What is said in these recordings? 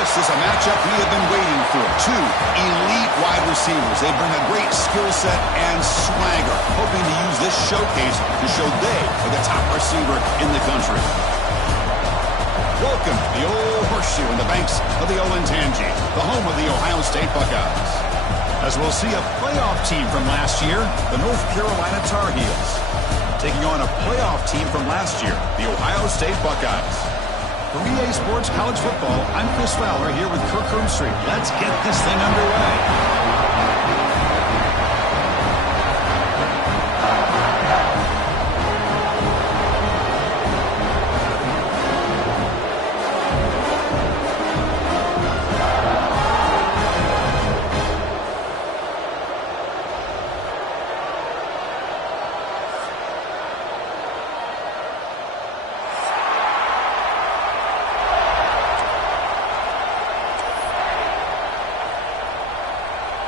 This is a matchup we have been waiting for. Two elite wide receivers. They bring a great skill set and swagger, hoping to use this showcase to show they are the top receiver in the country. Welcome to the old horseshoe in the banks of the Olentangy, the home of the Ohio State Buckeyes. As we'll see a playoff team from last year, the North Carolina Tar Heels, taking on a playoff team from last year, the Ohio State Buckeyes. For EA Sports College Football, I'm Chris Fowler here with Kirk Hermstreet. Let's get this thing underway.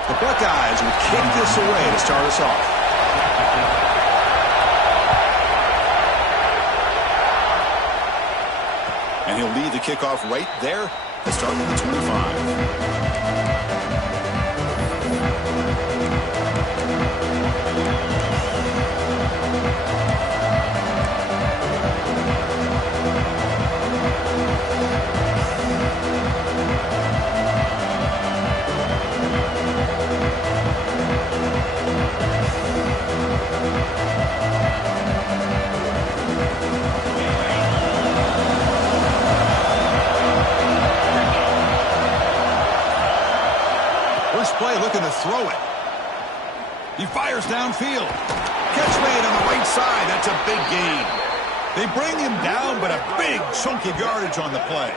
The Buckeyes will kick this away to start us off. And he'll lead the kickoff right there to start with the 25. First play looking to throw it. He fires downfield. Catch made on the right side. That's a big gain. They bring him down, but a big chunk of yardage on the play.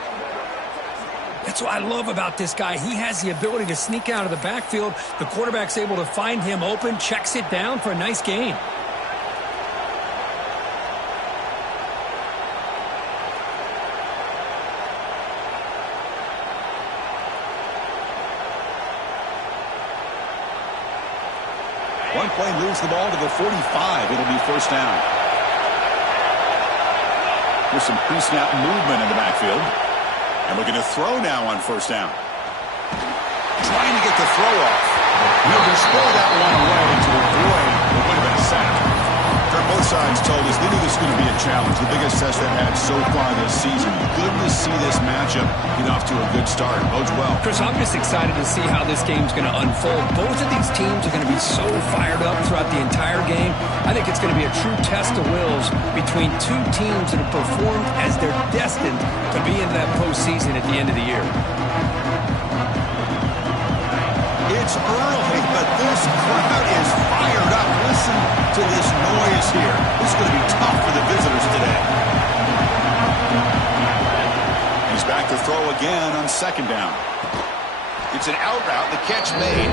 That's what I love about this guy. He has the ability to sneak out of the backfield. The quarterback's able to find him open, checks it down for a nice gain. One play moves the ball to the 45. It'll be first down. With some pre-snap movement in the backfield. And looking to throw now on first down. Trying to get the throw off. He'll just throw that one away to avoid what would have been a sack. Both sides told us they knew this was going to be a challenge. The biggest test they've had so far this season. Good to see this matchup get off to a good start. Bodes well. Chris, I'm just excited to see how this game's going to unfold. Both of these teams are going to be so fired up throughout the entire game. I think it's going to be a true test of wills between two teams that have performed as they're destined to be in that postseason at the end of the year. It's early, but this crowd is fired up. Listen to this noise here. This is going to be tough for the visitors today. He's back to throw again on second down. It's an out route. The catch made.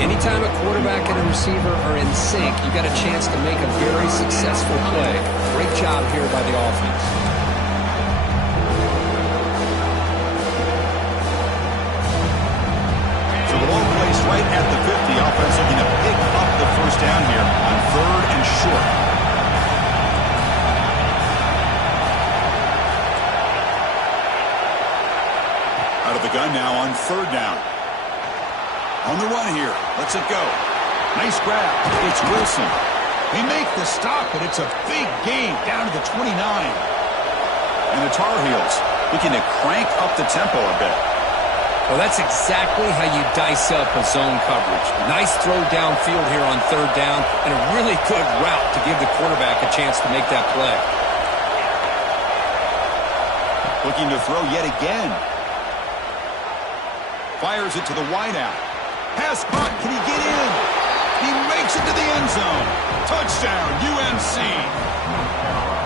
Anytime a quarterback and a receiver are in sync, you got a chance to make a very successful play. Great job here by the offense. Right at the 50, offense looking to pick up the first down here on third and short. Out of the gun now on third down. On the run here. Lets it go. Nice grab. It's Wilson. They make the stop, but it's a big gain down to the 29. And the Tar Heels looking to crank up the tempo a bit. Well, that's exactly how you dice up a zone coverage. Nice throw downfield here on third down, and a really good route to give the quarterback a chance to make that play. Looking to throw yet again. Fires it to the wideout. Pass caught. Can he get in? He makes it to the end zone. Touchdown, UNC.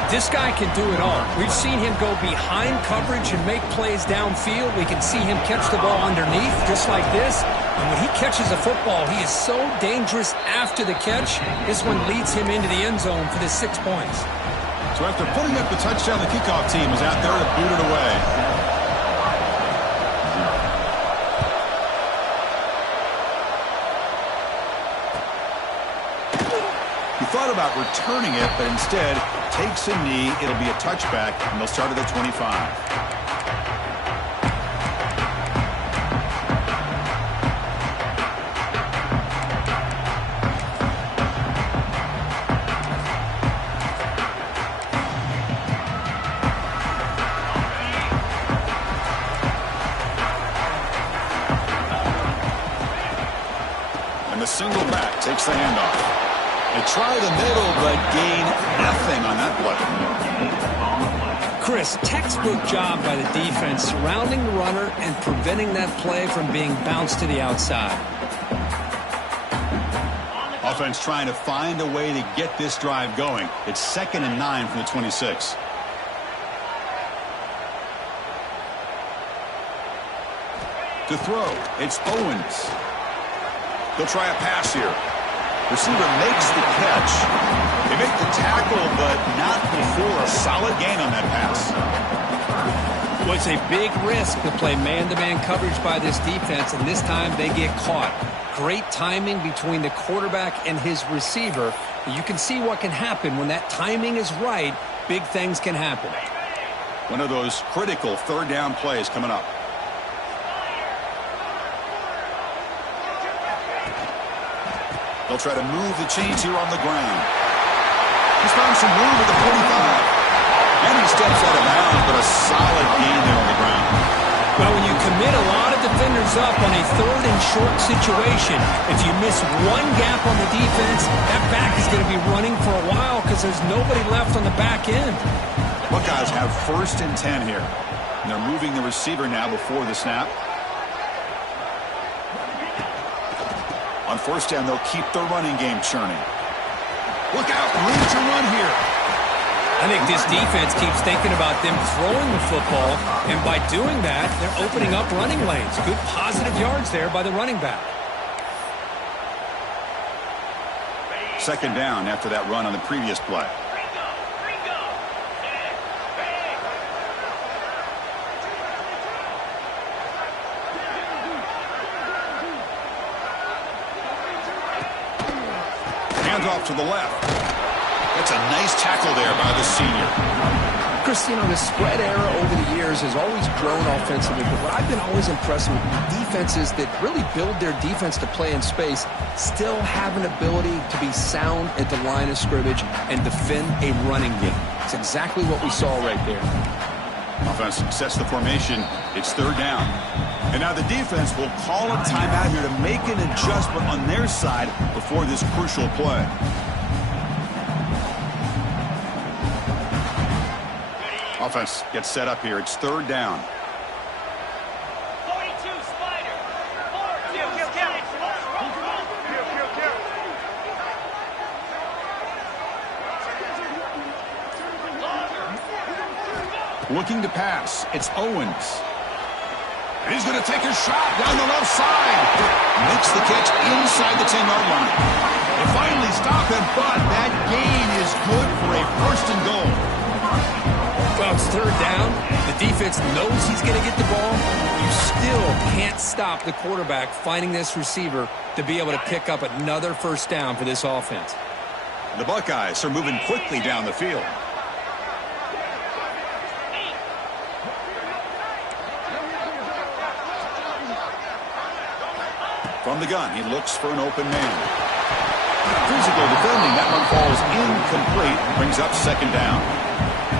This guy can do it all. We've seen him go behind coverage and make plays downfield. We can see him catch the ball underneath, just like this. And when he catches a football, he is so dangerous after the catch. This one leads him into the end zone for the 6 points. So after putting up the touchdown, the kickoff team is out there to boot it away. He thought about returning it, but instead takes a knee. It'll be a touchback, and they'll start at the 25. takes the handoff. They try the middle, but gain nothing on that play. Chris, textbook job by the defense surrounding the runner and preventing that play from being bounced to the outside. Offense trying to find a way to get this drive going. It's 2nd and 9 from the 26. To throw, it's Owens. They'll try a pass here. Receiver makes the catch. They make the tackle, but not before a solid gain on that pass. Well, it's a big risk to play man-to-man coverage by this defense, and this time they get caught. Great timing between the quarterback and his receiver. You can see what can happen when that timing is right. Big things can happen. One of those critical third down plays coming up. They'll try to move the chains here on the ground. He's found some room at the 45. And he steps out of bounds, but a solid gain there on the ground. Well, when you commit a lot of defenders up on a third and short situation, if you miss one gap on the defense, that back is going to be running for a while because there's nobody left on the back end. Buckeyes have 1st and 10 here. And they're moving the receiver now before the snap. On 1st down, they'll keep their running game churning. Look out, room to run here. I think this defense keeps thinking about them throwing the football, and by doing that, they're opening up running lanes. Good positive yards there by the running back. 2nd down after that run on the previous play. Off to the left. That's a nice tackle there by the senior. Chris, you know, the spread era over the years has always grown offensively, but what I've been always impressed with defenses that really build their defense to play in space still have an ability to be sound at the line of scrimmage and defend a running game. It's exactly what we saw right there. Offense sets the formation. It's 3rd down. And now the defense will call a timeout here to make an adjustment on their side before this crucial play. Offense gets set up here. It's 3rd down. 42 Spider. Looking to pass. It's Owens. And he's going to take a shot down the left side. Makes the catch inside the 10-yard line. They finally stop him, but that gain is good for a 1st and goal. Well, it's 3rd down. The defense knows he's going to get the ball. You still can't stop the quarterback finding this receiver to be able to pick up another 1st down for this offense. The Buckeyes are moving quickly down the field. From the gun, he looks for an open man. Physical defending, that one falls incomplete, brings up 2nd down.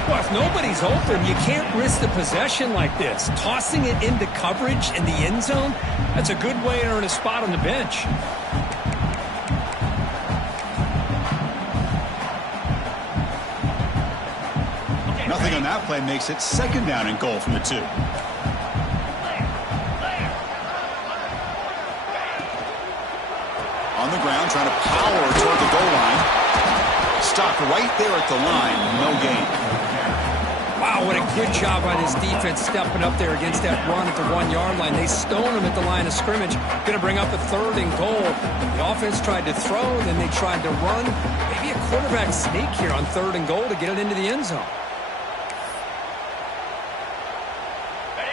Well, if nobody's open, you can't risk the possession like this. Tossing it into coverage in the end zone, that's a good way to earn a spot on the bench. Nothing on that play makes it 2nd down and goal from the 2. On the ground, trying to power toward the goal line. Stopped right there at the line. No gain. Wow, what a good job by this defense stepping up there against that run at the 1-yard line. They stoned him at the line of scrimmage. Going to bring up a 3rd and goal. The offense tried to throw, then they tried to run. Maybe a quarterback sneak here on 3rd and goal to get it into the end zone.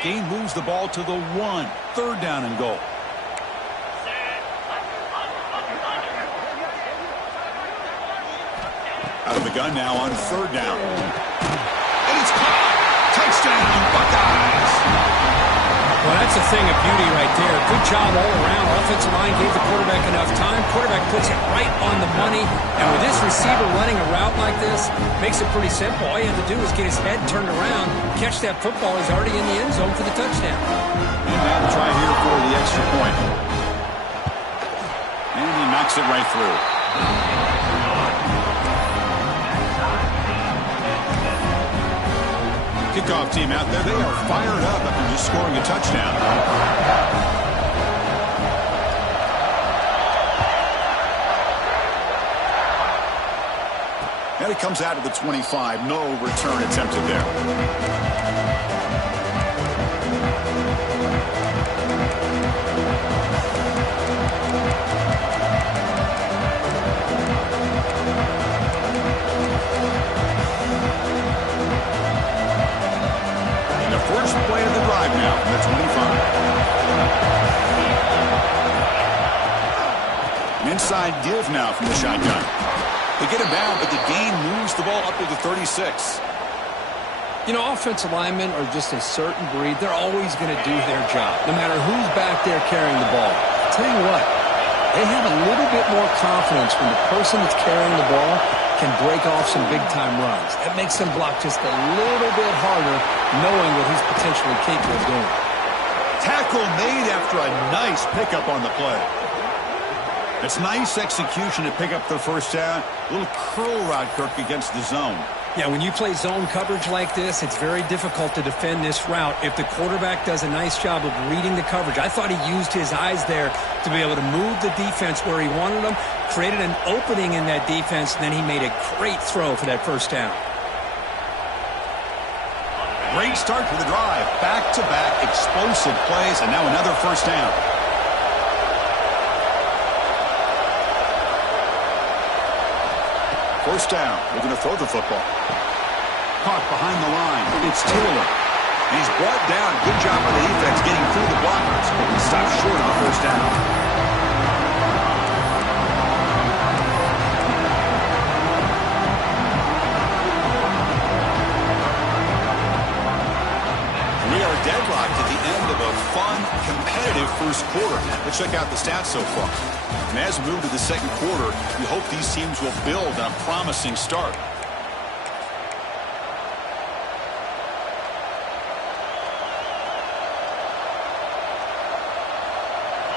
Gain moves the ball to the 1. 3rd down and goal. Out of the gun now on 3rd down. And it's caught. Touchdown, Buckeyes. Well, that's a thing of beauty right there. Good job all around. Offensive line gave the quarterback enough time. Quarterback puts it right on the money. And with this receiver running a route like this, makes it pretty simple. All you have to do is get his head turned around, catch that football. He's already in the end zone for the touchdown. And now to try here for the extra point. And he knocks it right through. Kickoff team out there. They are fired up after just scoring a touchdown. And it comes out of the 25. No return attempted there. First play of the drive now from the 25. An inside give now from the shotgun. They get him down, but the gain moves the ball up to the 36. You know, offensive linemen are just a certain breed. They're always going to do their job, no matter who's back there carrying the ball. I'll tell you what, they have a little bit more confidence when the person that's carrying the ball can break off some big-time runs. That makes them block just a little bit harder, knowing what he's potentially capable of doing. Tackle made after a nice pickup on the play. It's nice execution to pick up the first down. A little curl route, Kirk, against the zone. Yeah, when you play zone coverage like this, it's very difficult to defend this route if the quarterback does a nice job of reading the coverage. I thought he used his eyes there to be able to move the defense where he wanted them, created an opening in that defense, and then he made a great throw for that first down. Great start for the drive. Back-to-back explosive plays, and now another first down. First down. They're going to throw the football. Caught behind the line. It's Taylor. He's brought down. Good job by the defense getting through the blockers. He stopped short of the first down. We are deadlocked at the end of a fun, competitive first quarter. Let's check out the stats so far. And as we move to the second quarter, we hope these teams will build on a promising start.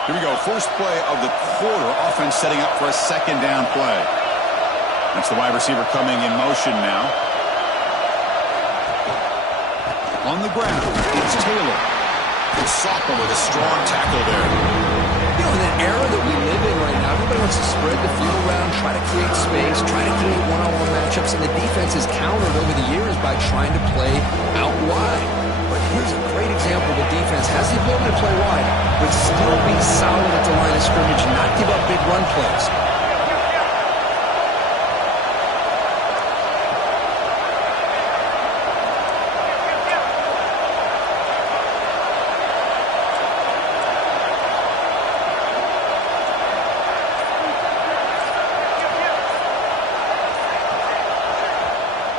Here we go. First play of the quarter. Offense setting up for a second down play. That's the wide receiver coming in motion now. On the ground, it's Taylor. It's Soppa with a strong tackle there. You know, in the era that we live in right now, everybody wants to spread the field around, try to create space, try to create one-on-one matchups, and the defense has countered over the years by trying to play out wide. But here's a great example. The defense has the ability to play wide, but still be solid at the line of scrimmage and not give up big run plays.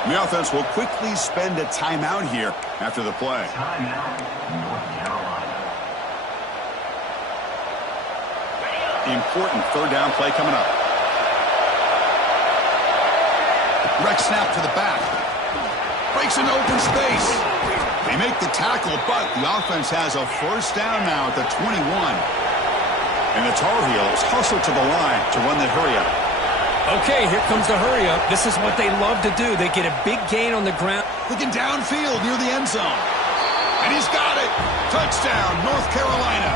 The offense will quickly spend a timeout here after the play. Important third down play coming up. Direct snap to the back. Breaks into open space. They make the tackle, but the offense has a first down now at the 21. And the Tar Heels hustle to the line to run the hurry up. Okay, here comes the hurry up. This is what they love to do. They get a big gain on the ground. Looking downfield near the end zone. And he's got it. Touchdown, North Carolina.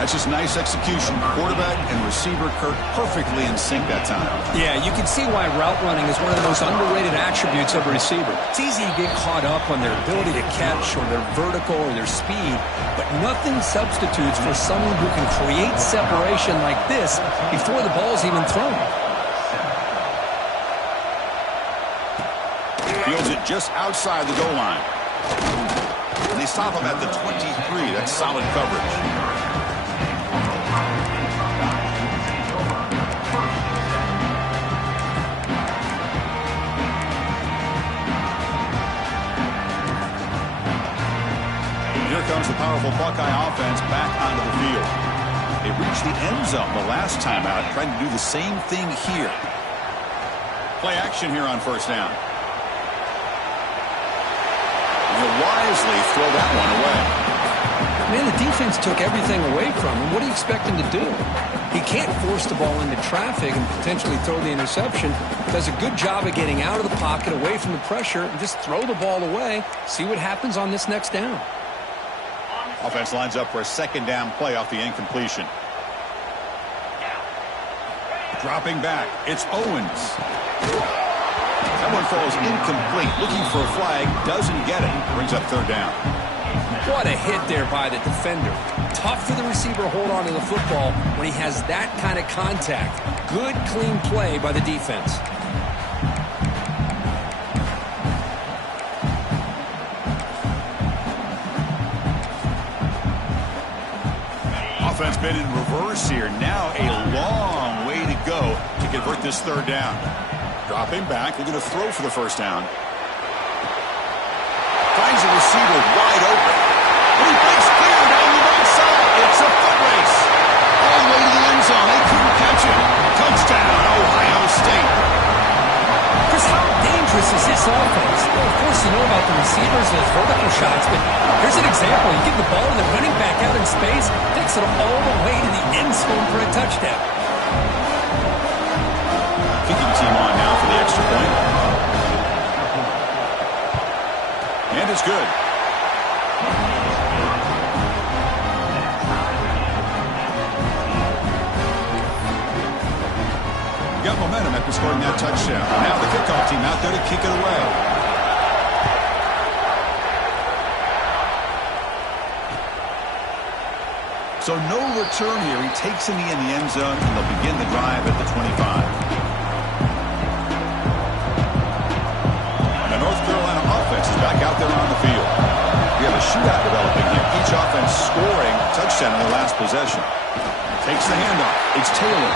That's just nice execution. Quarterback and receiver, Kirk, perfectly in sync that time. Yeah, you can see why route running is one of the most underrated attributes of a receiver. It's easy to get caught up on their ability to catch or their vertical or their speed, but nothing substitutes for someone who can create separation like this before the ball's even thrown. Fields it just outside the goal line. And they stop him at the 23. That's solid coverage. Here comes the powerful Buckeye offense back onto the field. They reached the end zone the last time out, trying to do the same thing here. Play action here on first down. They'll wisely throw that one away. Man, the defense took everything away from him. What do you expect him to do? He can't force the ball into traffic and potentially throw the interception. Does a good job of getting out of the pocket, away from the pressure, and just throw the ball away. See what happens on this next down. Offense lines up for a second down play off the incompletion. Dropping back, it's Owens. That one falls incomplete. Looking for a flag, doesn't get it. Brings up third down. What a hit there by the defender. Tough for the receiver to hold on to the football when he has that kind of contact. Good, clean play by the defense. Offense been in reverse here. Now a long way to go to convert this third down. Dropping back, looking to throw for the first down. Finds a receiver wide open. And he breaks clear down the right side. It's a foot race. All the way to the end zone. They couldn't catch it. Touchdown, Ohio State. Chris, how dangerous is this offense? Well, of course, you know about the receivers and his vertical shots, but here's an example. You give the ball to the running back out in space, takes it all the way to the end zone for a touchdown. Kicking team on now for the extra point. And it's good. Got momentum after scoring that touchdown. Now the kickoff team out there to kick it away. So no return here. He takes in the end zone, and they'll begin the drive at the 25. The North Carolina offense is back out there on the field. We have a shootout developing here. Each offense scoring a touchdown in their last possession. Takes the handoff. It's Taylor.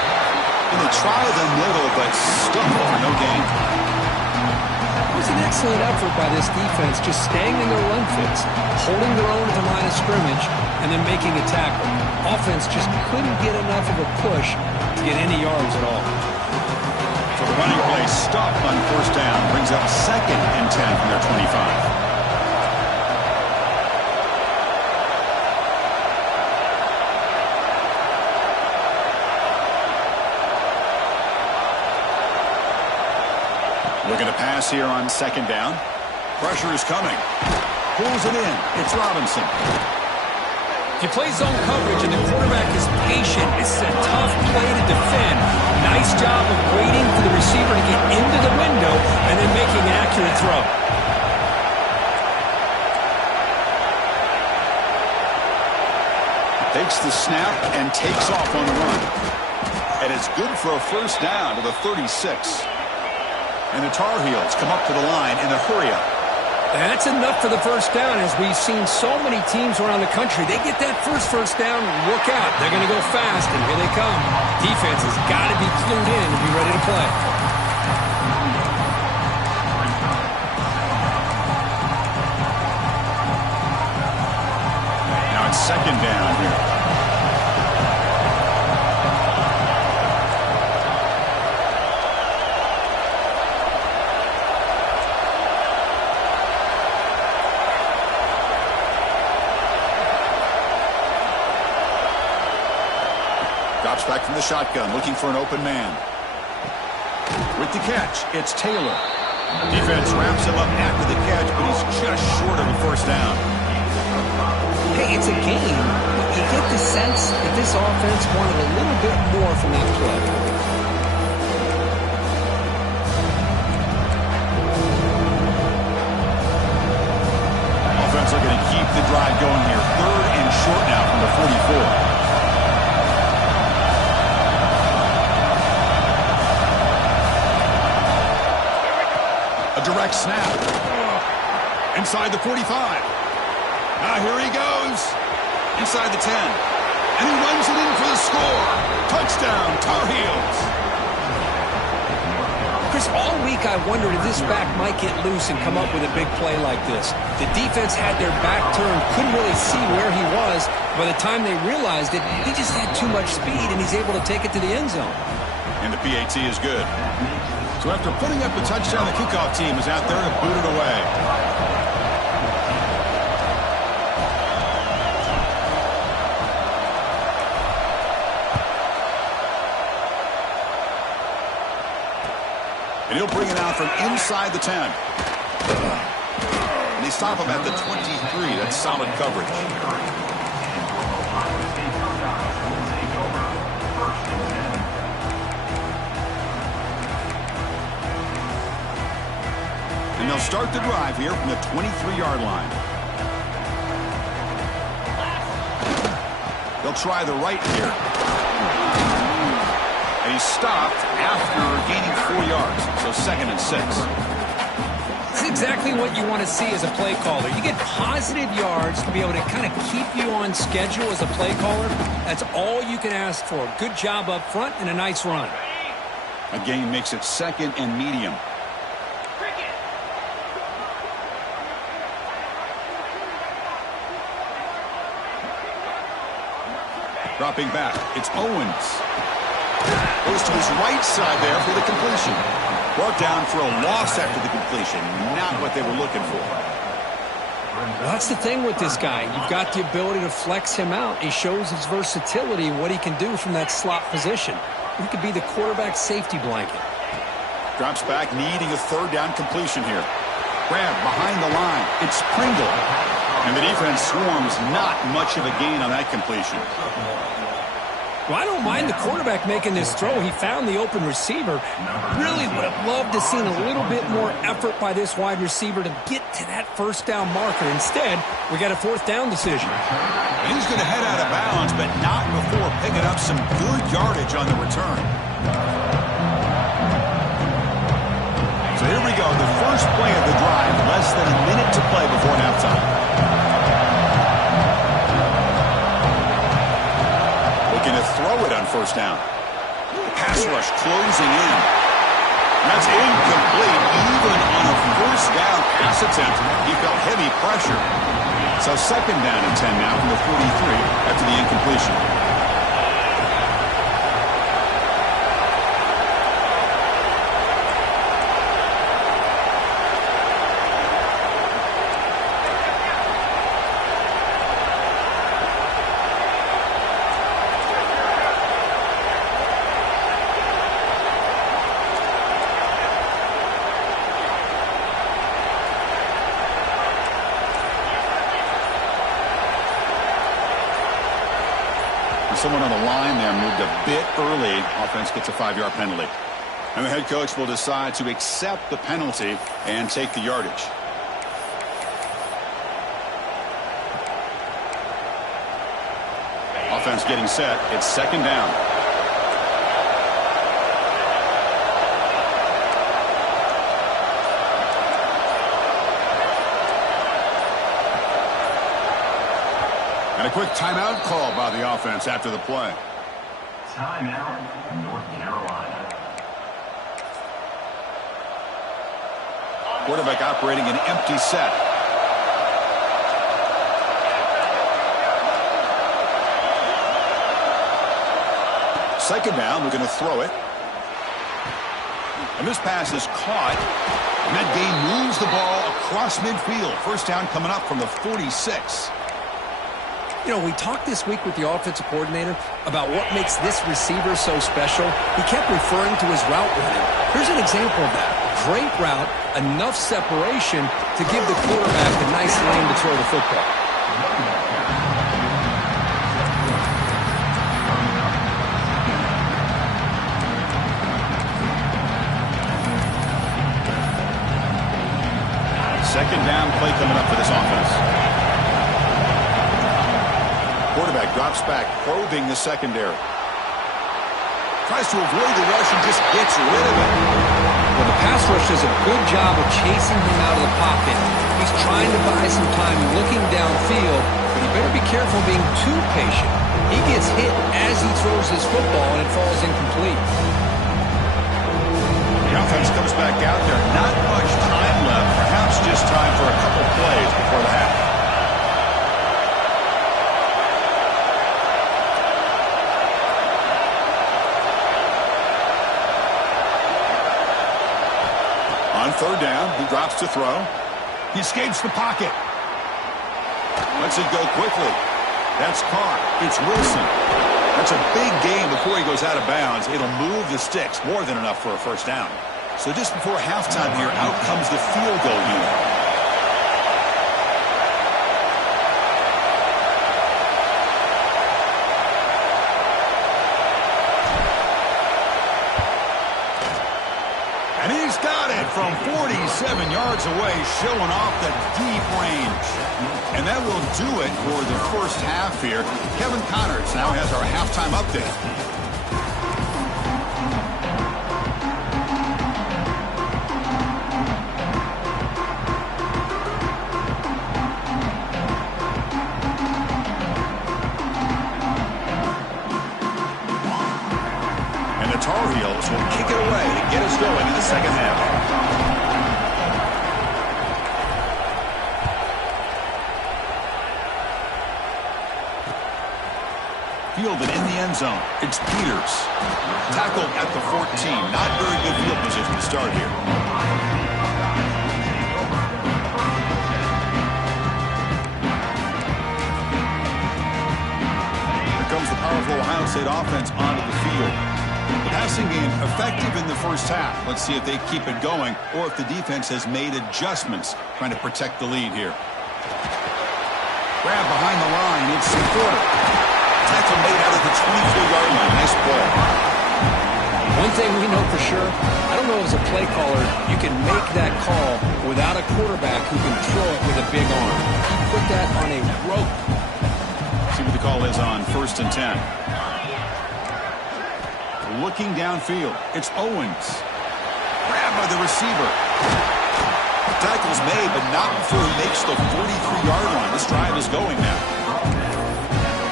And they try the middle, but stuck for no gain. It was an excellent effort by this defense, just staying in their run fits, holding their own at the line of scrimmage, and then making a tackle. Offense just couldn't get enough of a push to get any yards at all. So the running play stopped on first down. Brings up 2nd and 10 from their 25. Looking to pass here on second down. Pressure is coming. Pulls it in. It's Robinson. If you play zone coverage and the quarterback is patient, this is a tough play to defend. Nice job of waiting for the receiver to get into the window and then making an accurate throw. Takes the snap and takes off on the run. And it's good for a first down to the 36. And the Tar Heels come up to the line in a hurry-up. That's enough for the first down. As we've seen so many teams around the country, they get that first down, look out. They're going to go fast, and here they come. Defense has got to be clued in to be ready to play. Now it's second down here. Drops back from the shotgun, looking for an open man. With the catch, it's Taylor. Defense wraps him up after the catch, but he's just short of a first down. Hey, it's a game. You get the sense that this offense wanted a little bit more from that play. Offense looking to keep the drive going here. 3rd and short now from the 44. Direct snap. Inside the 45. Now here he goes. Inside the 10. And he runs it in for the score. Touchdown, Tar Heels. Chris, all week I wondered if this back might get loose and come up with a big play like this. The defense had their back turned, couldn't really see where he was. By the time they realized it, he just had too much speed, and he's able to take it to the end zone. And the PAT is good. So after putting up the touchdown, the kickoff team is out there to boot it away. And he'll bring it out from inside the 10. And they stop him at the 23. That's solid coverage. And they'll start the drive here from the 23-yard line. They'll try the right here. And he's stopped after gaining 4 yards. So 2nd and 6. It's exactly what you want to see as a play caller. You get positive yards to be able to kind of keep you on schedule as a play caller. That's all you can ask for. Good job up front and a nice run. A gain makes it 2nd and medium. Dropping back, it's Owens. Goes to his right side there for the completion. Brought down for a loss after the completion. Not what they were looking for. Well, that's the thing with this guy. You've got the ability to flex him out. He shows his versatility, what he can do from that slot position. He could be the quarterback safety blanket. Drops back, needing a 3rd down completion here. Grab behind the line. It's Pringle. And the defense swarms. Not much of a gain on that completion. Well, I don't mind the quarterback making this throw. He found the open receiver. Really would have loved to seen a little bit more effort by this wide receiver to get to that 1st down marker. Instead, we got a 4th down decision. And he's going to head out of bounds, but not before picking up some good yardage on the return. So here we go. The first play of the drive. Less than a minute to play before halftime. Going to throw it on 1st down. The pass rush closing in. And that's incomplete. Even on a 1st down pass attempt, he felt heavy pressure. So 2nd down and 10 now from the 43 after the incompletion. Someone on the line there moved a bit early. Offense gets a 5-yard penalty. And the head coach will decide to accept the penalty and take the yardage. Offense getting set. It's 2nd down. And a quick timeout call by the offense after the play. Timeout, North Carolina. Quarterback operating an empty set. Second down, we're going to throw it. And this pass is caught. And that gain moves the ball across midfield. 1st down coming up from the 46. You know, we talked this week with the offensive coordinator about what makes this receiver so special. He kept referring to his route running. Here's an example of that. Great route, enough separation to give the quarterback a nice lane to throw the football. Second down play coming up for this offense. Quarterback drops back, probing the secondary. Tries to avoid the rush and just gets rid of it. Well, the pass rush does a good job of chasing him out of the pocket. He's trying to buy some time looking downfield, but you better be careful being too patient. He gets hit as he throws his football, and it falls incomplete. The offense comes back out there. Not much time left. Perhaps just time for a couple plays before the half. On 3rd down, he drops to throw. He escapes the pocket. Lets it go quickly. That's caught. It's Wilson. That's a big gain before he goes out of bounds. It'll move the sticks. More than enough for a 1st down. So just before halftime here, out comes the field goal unit. And he's got it from 47 yards away, showing off the deep range. And that will do it for the first half here. Kevin Connors now has our halftime update. Tar Heels will kick it away to get us going in the second half. Fielded in the end zone. It's Peters. Tackled at the 14. Not very good field position to start here. Here comes the powerful Ohio State offense onto the field. The passing game effective in the first half. Let's see if they keep it going or if the defense has made adjustments trying to protect the lead here. Grab behind the line. It's Porter. Tackle made out of the 23-yard line. Nice ball. One thing we know for sure, I don't know as a play caller, you can make that call without a quarterback who can throw it with a big arm. Put that on a rope. See what the call is on 1st and 10. Looking downfield, it's Owens. Grabbed by the receiver. Tackle's made, but not before he makes the 43-yard line. This drive is going now.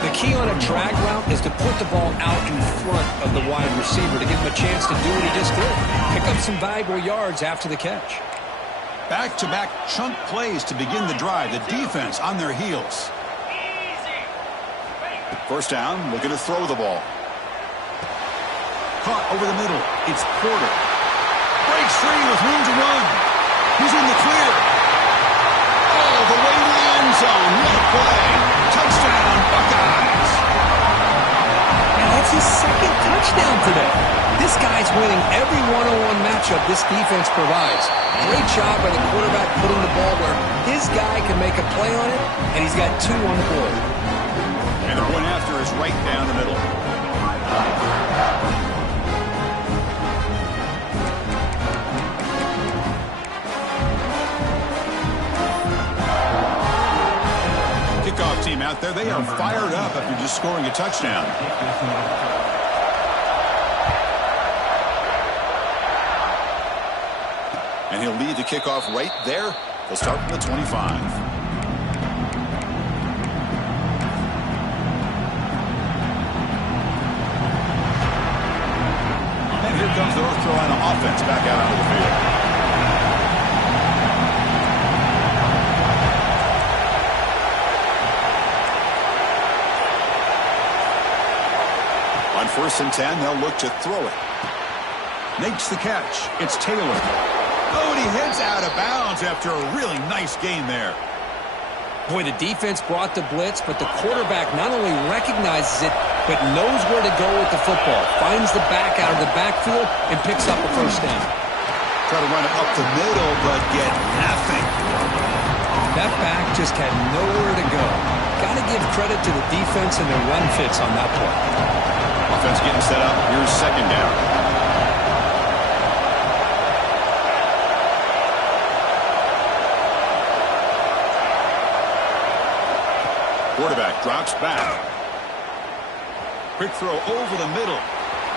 The key on a drag route is to put the ball out in front of the wide receiver to give him a chance to do what he just did. Pick up some valuable yards after the catch. Back-to-back chunk plays to begin the drive. The defense on their heels. First down, looking to throw the ball. Caught over the middle. It's Porter. Breaks free with room to run. He's in the clear. All the way to the end zone. What a play. Touchdown, Buckeyes. And that's his second touchdown today. This guy's winning every one-on-one matchup this defense provides. Great job by the quarterback putting the ball where his guy can make a play on it, and he's got 2 on the board. And the point after is right down the middle. Kickoff team out there, they are fired up after just scoring a touchdown. And he'll lead the kickoff right there. They'll start from the 25. And here comes the North Carolina offense back out onto the field. On 1st and 10, they'll look to throw it. Makes the catch. It's Taylor. Oh, and he heads out of bounds after a really nice gain there. Boy, the defense brought the blitz, but the quarterback not only recognizes it, but knows where to go with the football. Finds the back out of the backfield and picks up a first down. Try to run it up the middle, but get nothing. That back just had nowhere to go. Got to give credit to the defense and their run fits on that play. Offense getting set up. Here's second down. Quarterback drops back. Quick throw over the middle.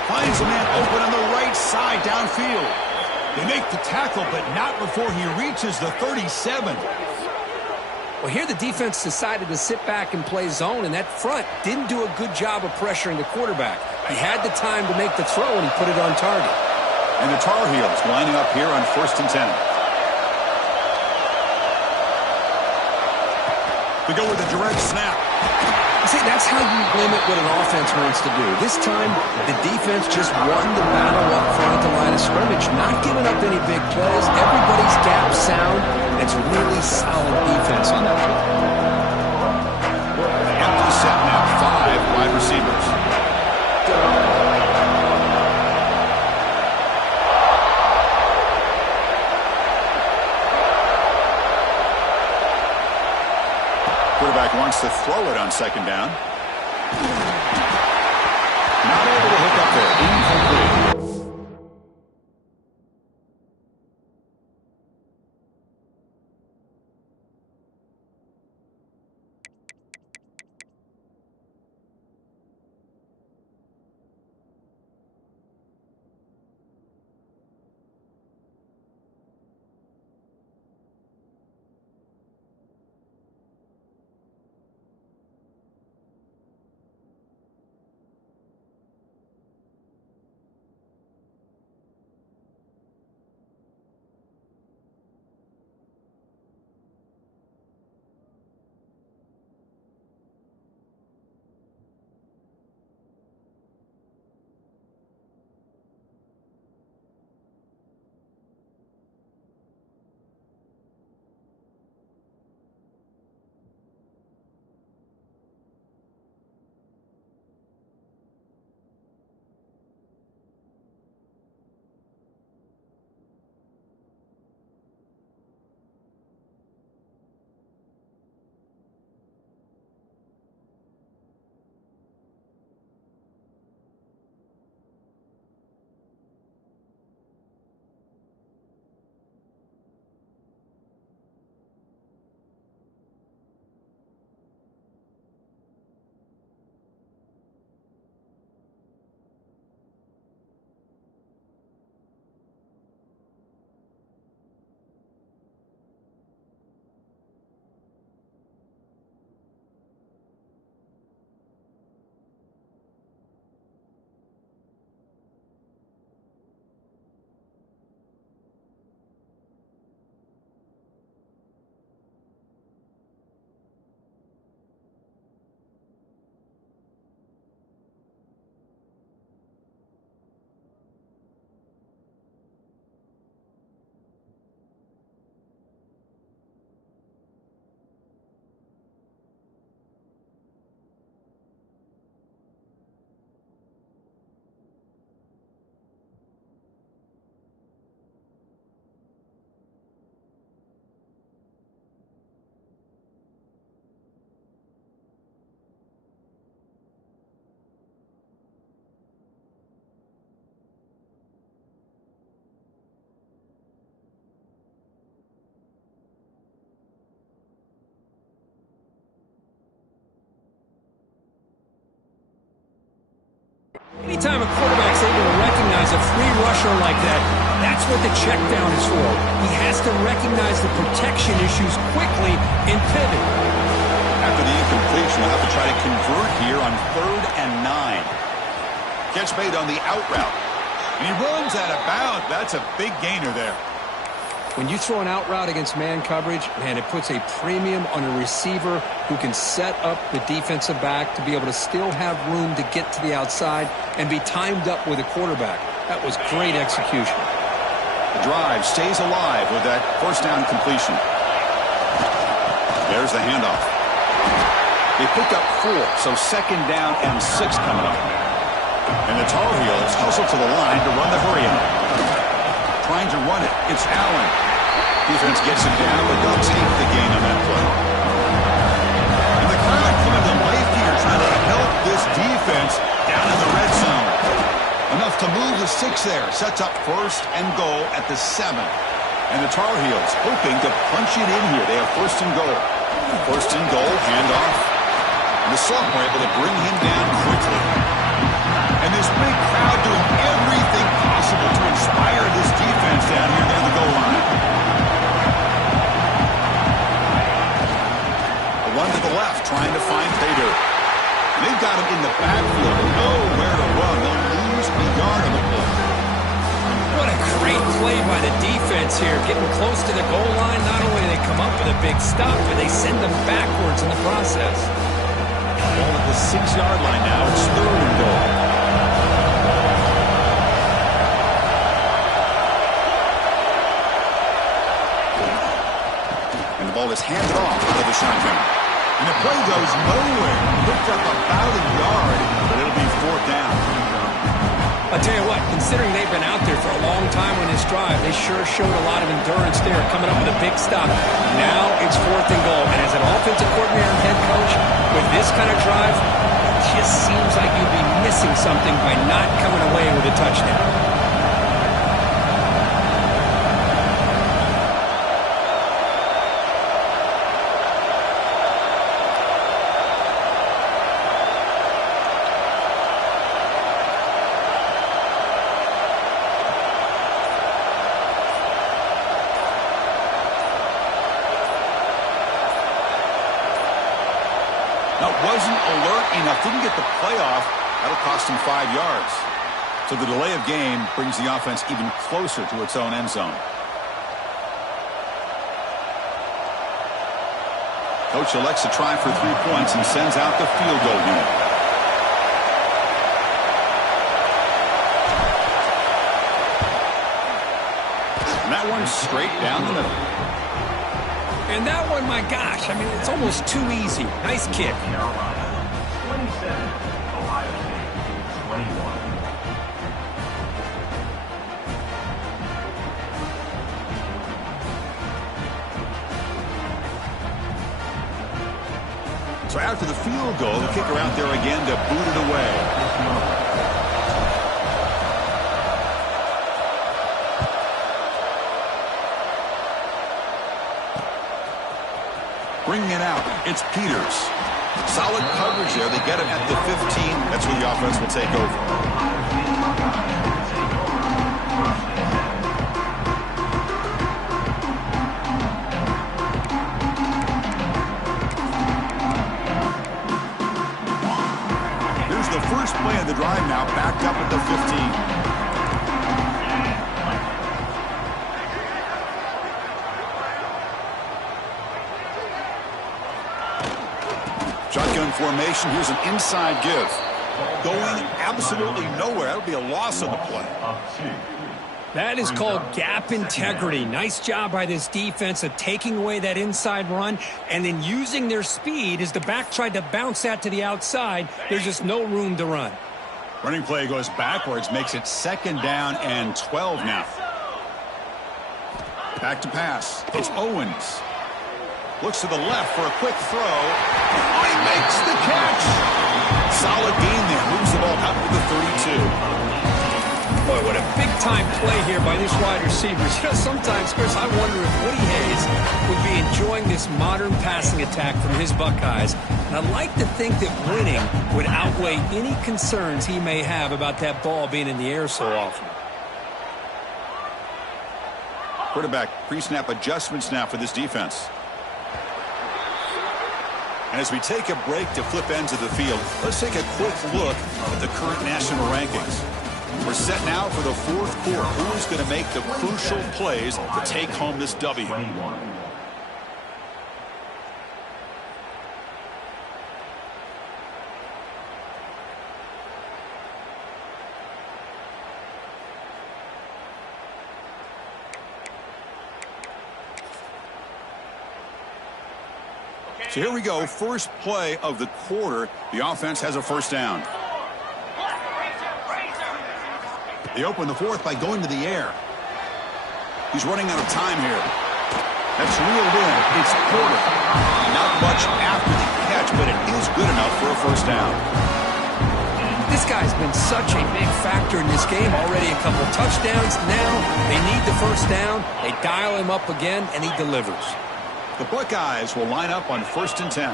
Finds a man open on the right side downfield. They make the tackle, but not before he reaches the 37. Well, here the defense decided to sit back and play zone, and that front didn't do a good job of pressuring the quarterback. He had the time to make the throw, and he put it on target. And the Tar Heels lining up here on 1st and 10. We go with a direct snap. See, that's how you limit what an offense wants to do. This time, the defense just won the battle up front at the line of scrimmage, not giving up any big plays. Everybody's gap sound. It's really solid defense on that play. Empty set now, 5 wide receivers. wants to throw it on second down. Not able to hook up there. Incomplete. Anytime a quarterback's able to recognize a free rusher like that, that's what the check down is for. He has to recognize the protection issues quickly and pivot. After the incompletion, we'll have to try to convert here on 3rd and 9. Catch made on the out route. And he runs out of bounds. That's a big gainer there. When you throw an out route against man coverage, man, it puts a premium on a receiver who can set up the defensive back to be able to still have room to get to the outside and be timed up with a quarterback. That was great execution. The drive stays alive with that first down completion. There's the handoff. They picked up 4, so second down and 6 coming up. And the Tar Heels hustle to the line to run the hurry up. Trying to run it. It's Allen. Defense gets him down, but they'll take the gain on that play. And the crowd coming to life here, trying to help this defense down in the red zone. Enough to move the 6 there. Sets up 1st and goal at the 7. And the Tar Heels hoping to punch it in here. They have 1st and goal. 1st and goal, handoff. And the sophomore able to bring him down quickly. And this big crowd doing everything possible to inspire this defense down here near the goal line. A run to the left, trying to find Pater. They've got him in the backfield, nowhere to run. They'll lose a yard on the play. What a great play by the defense here. Getting close to the goal line, not only do they come up with a big stop, but they send them backwards in the process. Ball at the 6-yard line now. It's 3rd and goal. And the ball is handed off out of the shotgun. And the play goes nowhere. Picked up about a yard, but it'll be 4th down. I'll tell you what, considering they've been out there for a long time on this drive. They sure showed a lot of endurance there, coming up with a big stop. Now it's 4th and goal. And as an offensive coordinator and head coach, with this kind of drive, it just seems like you'd be missing something by not coming away with a touchdown. Wasn't alert enough, didn't get the playoff. That'll cost him 5 yards. So the delay of game brings the offense even closer to its own end zone. Coach elects to try for 3 points and sends out the field goal unit. And that one's straight down the middle. And that one, my gosh, I mean, it's almost too easy. Nice kick. Carolina, 27, Ohio State, 21. So after the field goal, the kicker out there again to boot it away. Bringing it out, it's Peters. Solid coverage there. They get him at the 15. That's where the offense will take over. Here's the first play of the drive now, backed up at the 15. Shotgun formation. Here's an inside give. Going absolutely nowhere. That'll be a loss on the play. That is called gap integrity. Nice job by this defense of taking away that inside run and then using their speed as the back tried to bounce that to the outside. There's just no room to run. Running play goes backwards, makes it 2nd down and 12 now. Back to pass. It's Owens. Looks to the left for a quick throw. Oh, he makes the catch. Solid gain there. Moves the ball out to the 32. Boy, what a big-time play here by these wide receivers. You know, sometimes, Chris, I wonder if Woody Hayes would be enjoying this modern passing attack from his Buckeyes. And I'd like to think that winning would outweigh any concerns he may have about that ball being in the air so often. Quarterback pre-snap adjustments now for this defense. And as we take a break to flip ends of the field, let's take a quick look at the current national rankings. We're set now for the 4th quarter. Who's going to make the crucial plays to take home this W? 21. So here we go. First play of the quarter. The offense has a 1st down. They open the 4th by going to the air. He's running out of time here. That's reeled in. It's Porter. Not much after the catch, but it is good enough for a 1st down. This guy's been such a big factor in this game. Already a couple touchdowns. Now they need the 1st down. They dial him up again, and he delivers. The Buckeyes will line up on 1st and 10.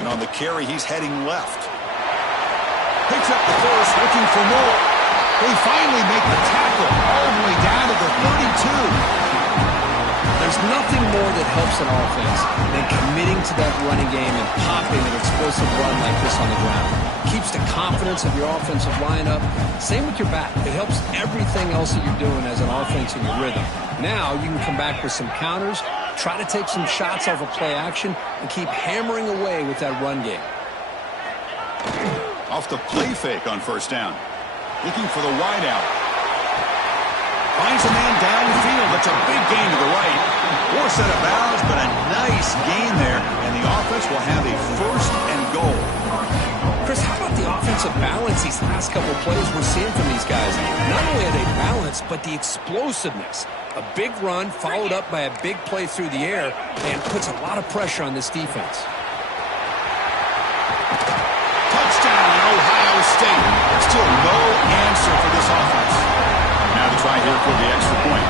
And on the carry, he's heading left. Picks up the first, looking for more. They finally make the tackle all the way down to the 32. There's nothing more that helps an offense than committing to that running game and popping an explosive run like this on the ground. Keeps the confidence of your offensive lineup. Same with your back. It helps everything else that you're doing as an offense in your rhythm. Now you can come back with some counters, try to take some shots off of play action, and keep hammering away with that run game. Off the play fake on 1st down. Looking for the wide out. Finds a man downfield. That's a big gain to the right. 4 set of bounds, but a nice gain there. And the offense will have a 1st and goal. Chris, how about the offensive balance these last couple of plays we're seeing from these guys? Not only are they balanced, balance, but the explosiveness. A big run followed up by a big play through the air and puts a lot of pressure on this defense. Touchdown, Ohio State. Still no answer for this offense. Now to try here for the extra point.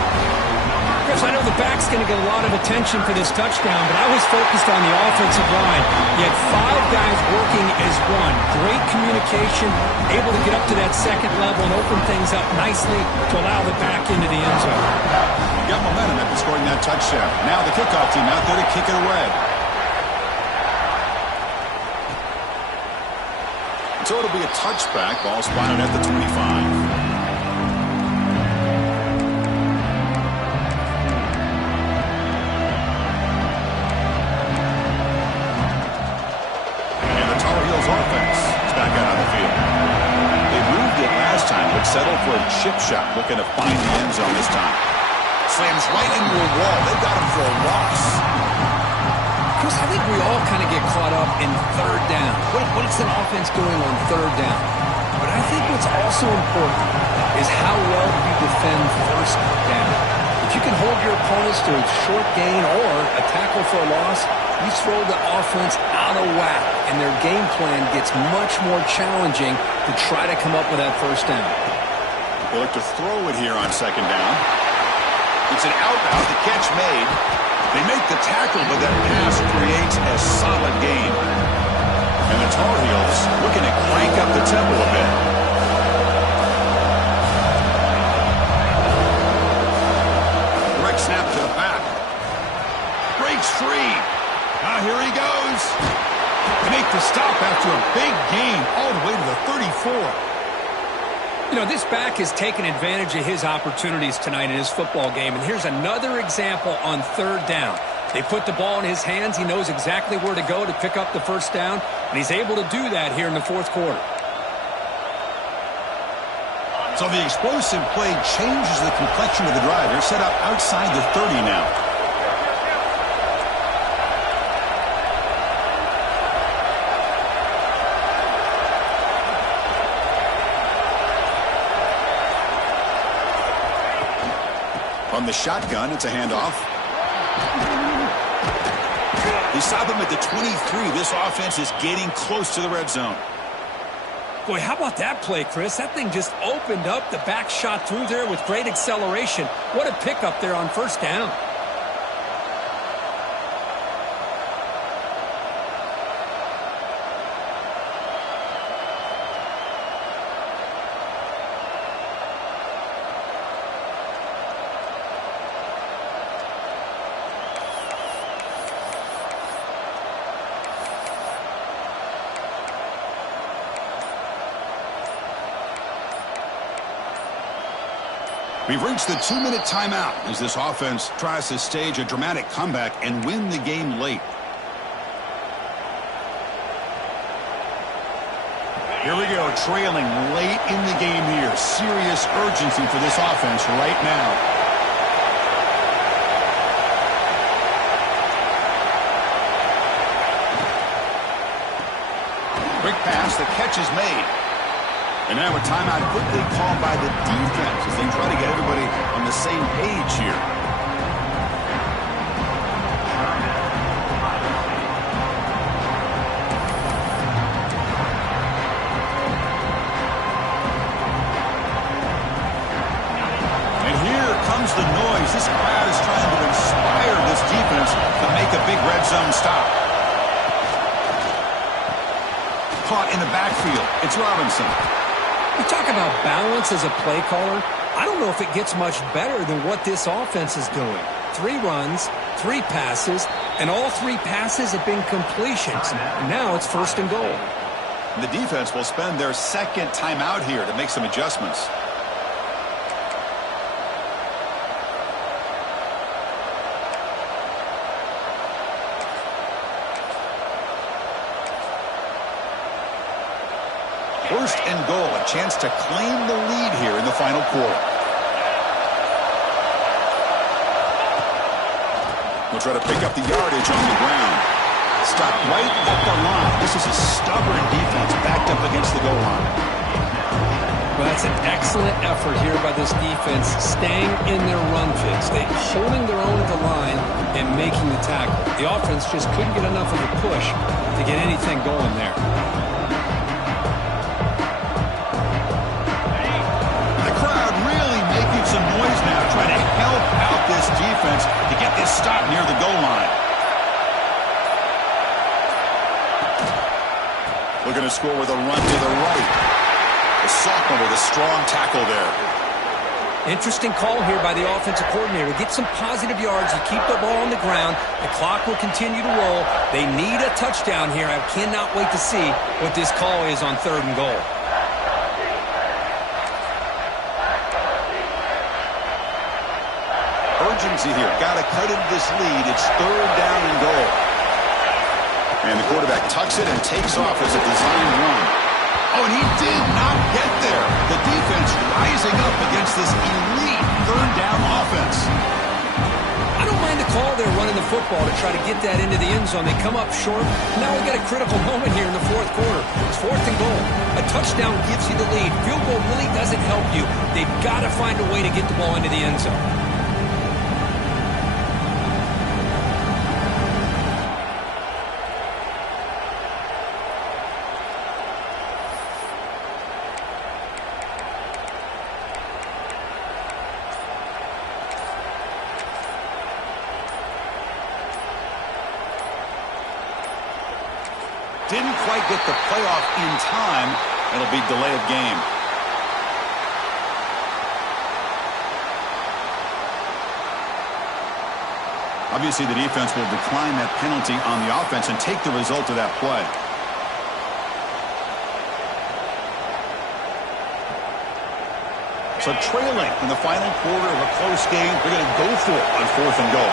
Chris, I know the back's going to get a lot of attention for this touchdown, but I was focused on the offensive line. You had 5 guys working as one. Great communication, able to get up to that second level and open things up nicely to allow the back into the end zone. Got momentum after scoring that touchdown. Now the kickoff team out there to kick it away. So it'll be a touchback. Ball spotted at the 25. Offense is back out on the field. They moved it last time, but settled for a chip shot, looking to find the end zone this time. Slams right into a wall. They've got him for a loss. Chris, I think we all kind of get caught up in third down. What's an offense doing on third down? But I think what's also important is how well you defend first down. If you can hold your opponents to a short gain or a tackle for a loss, you throw the offense out of whack, and their game plan gets much more challenging to try to come up with that first down. They look to throw it here on second down. It's an out-route, the catch made. They make the tackle, but that pass creates a solid gain. And the Tar Heels looking to crank up the tempo a bit. Direct snap to the back. Breaks free. Here he goes. They make the stop after a big gain all the way to the 34. You know, this back has taken advantage of his opportunities tonight in his football game. And here's another example on third down. They put the ball in his hands. He knows exactly where to go to pick up the first down. And he's able to do that here in the fourth quarter. So the explosive play changes the complexion of the drive. They're set up outside the 30 now. From the shotgun, it's a handoff. They stop him at the 23. This offense is getting close to the red zone. Boy, how about that play, Chris? That thing just opened up. The back shot through there with great acceleration. What a pickup there on first down. We've reached the 2-minute timeout as this offense tries to stage a dramatic comeback and win the game late. Here we go, trailing late in the game here. Serious urgency for this offense right now. Quick pass, the catch is made. And now a timeout quickly called by the defense as they try to get everybody on the same page here. And here comes the noise. This crowd is trying to inspire this defense to make a big red zone stop. Caught in the backfield. It's Robinson. You talk about balance as a play caller. I don't know if it gets much better than what this offense is doing. 3 runs, 3 passes, and all 3 passes have been completions. And now it's first and goal. The defense will spend their second timeout here to make some adjustments. First and goal, a chance to claim the lead here in the final quarter. We'll try to pick up the yardage on the ground. Stop right at the line. This is a stubborn defense backed up against the goal line. Well, that's an excellent effort here by this defense, staying in their run fix. They holding their own at the line and making the tackle. The offense just couldn't get enough of a push to get anything going there. The crowd really making some noise now, trying to help out this defense to get this stop near the goal line. Looking to score with a run to the right. The sophomore with a strong tackle there. Interesting call here by the offensive coordinator. Get some positive yards. You keep the ball on the ground. The clock will continue to roll. They need a touchdown here. I cannot wait to see what this call is on 3rd and goal. Urgency here. Got to cut into this lead. It's 3rd down and goal. And the quarterback tucks it and takes off as a designed run. Oh, and he did not get there. The defense rising up against this elite 3rd down offense. I don't mind the call there running the football to try to get that into the end zone. They come up short. Now we got a critical moment here in the 4th quarter. It's 4th and goal. A touchdown gives you the lead. Field goal really doesn't help you. They've got to find a way to get the ball into the end zone. Didn't quite get the playoff in time. It'll be delay of game. Obviously, the defense will decline that penalty on the offense and take the result of that play. So trailing in the final quarter of a close game, they're going to go for it on 4th and goal.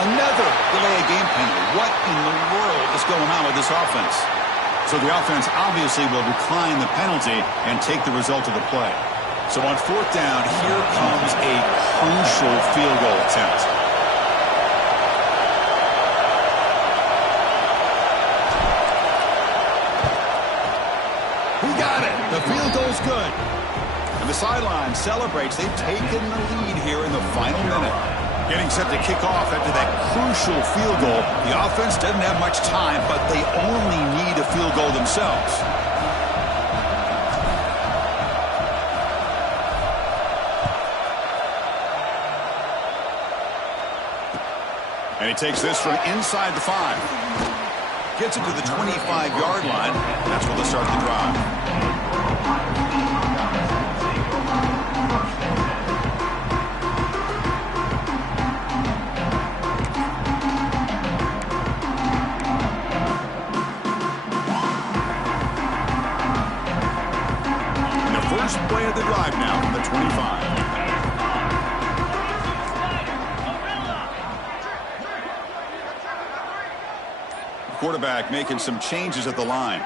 Another delay of game penalty. What in the world is going on with this offense? So the offense obviously will decline the penalty and take the result of the play. So on 4th down, here comes a crucial field goal attempt. Who got it? The field goal's good. And the sideline celebrates. They've taken the lead here in the final minute. Getting set to kick off after that crucial field goal. The offense doesn't have much time, but they only need a field goal themselves. And he takes this from inside the 5. Gets it to the 25-yard line. That's where they'll start the drive. Play of the drive now from the 25. The quarterback making some changes at the line.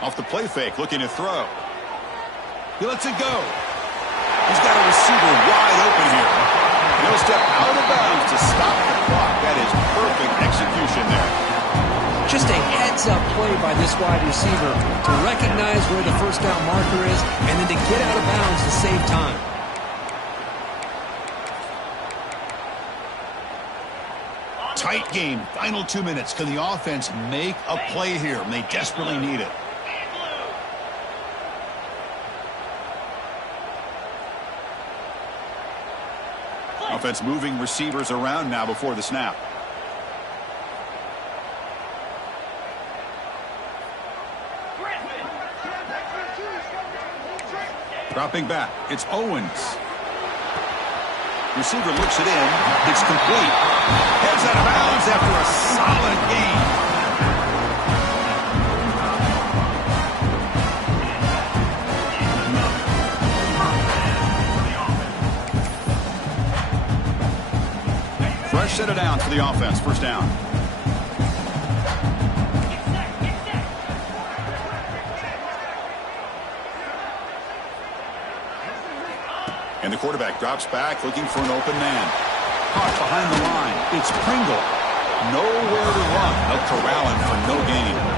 Off the play fake, looking to throw. He lets it go. He's got a receiver wide open here. He'll step out of bounds to stop the clock. That is perfect execution there. Just a heads-up play by this wide receiver to recognize where the 1st down marker is and then to get out of bounds to save time. Tight game, final 2 minutes. Can the offense make a play here? They desperately need it. Offense moving receivers around now before the snap. Dropping back, it's Owens. Receiver looks it in. It's complete. Heads out of bounds after a solid gain. Fresh set of downs for the offense. 1st down. And the quarterback drops back looking for an open man. Caught behind the line. It's Pringle. Nowhere to run. They'll corral him for no gain.